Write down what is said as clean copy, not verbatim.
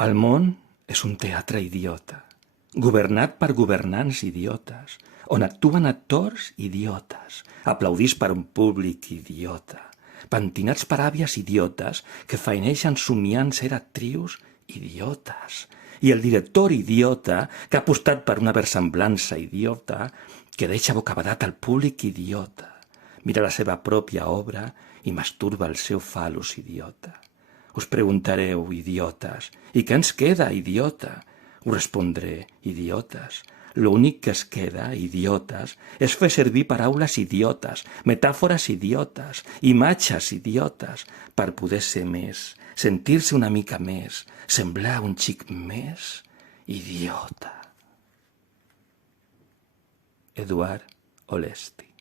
El món és un teatre idiota, governat per governants idiotes, on actuen actors idiotes, aplaudits per un públic idiota, pentinats per àvies idiotes que feineixen somiant ser actrius idiotes, i el director idiota que ha apostat per una versemblança idiota que deixa bocabadat al públic idiota, mira la seva pròpia obra i masturba el seu fal·lus idiota. Us preguntareu, idiotes, i què ens queda, idiota? Us respondré, idiotes. L'únic que es queda, idiotes, és fer servir paraules idiotes, metàfores idiotes, imatges idiotes, per poder ser més, sentir-se una mica més, semblar un xic més idiota. Eduard Olesti.